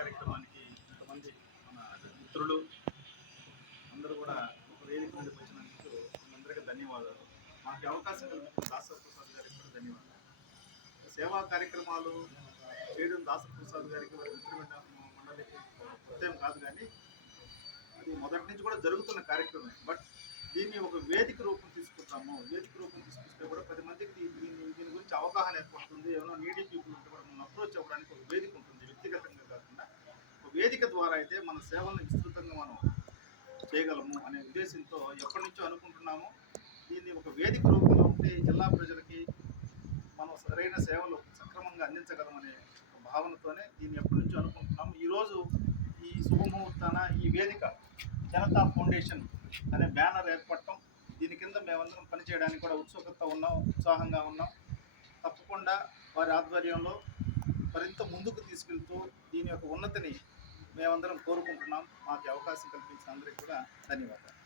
కార్యక్రమానికి ఇంతమంది మన మిత్రులు అందరూ కూడా ఒక వేదిక మీదకి వచ్చినందుకు అందరికీ ధన్యవాదాలు. మాకు ఈ అవకాశం కల్పించిన దాసరి ప్రసాద్ గారికి కూడా ధన్యవాదాలు. సేవా కార్యక్రమాలు చేయడం దాసరి ప్రసాద్ గారికి వారి మిత్రమండలికి కొత్తేం కాదు, కానీ అది మొదటి నుంచి కూడా జరుగుతున్న కార్యక్రమం. బట్ దీన్ని ఒక వేదిక రూపం తీసుకుంటాము. వేదిక రూపం తీసుకొస్తే కూడా 10 మందికి దీని గురించి అవగాహన ఏర్పడుతుంది. ఏమైనా నీడీ పీపుల్ ఉంటే కూడా మనం అప్రోచ్ అవ్వడానికి ఒక వేదిక ఉంటుంది. వ్యక్తిగతంగా కాకుండా ఒక వేదిక ద్వారా అయితే మన సేవలను విస్తృతంగా మనం చేయగలము అనే ఉద్దేశంతో ఎప్పటి నుంచో అనుకుంటున్నాము. దీన్ని ఒక వేదిక రూపంలో ఉంటే జిల్లా ప్రజలకి మనం సరైన సేవలు సక్రమంగా అందించగలమనే భావనతోనే దీన్ని ఎప్పటి నుంచో అనుకుంటున్నాము. ఈరోజు ఈ శుభముహూర్తాన ఈ వేదిక జనతా ఫౌండేషన్ అనే బ్యానర్ ఏర్పడటం, దీని కింద మేమందరం పనిచేయడానికి కూడా ఉత్సాహంగా ఉన్నాం. తప్పకుండా వారి ఆధ్వర్యంలో మరింత ముందుకు తీసుకెళ్తూ దీని యొక్క ఉన్నతిని మేమందరం కోరుకుంటున్నాం. మాకు అవకాశం కల్పించిన అందరికీ కూడా ధన్యవాదాలు.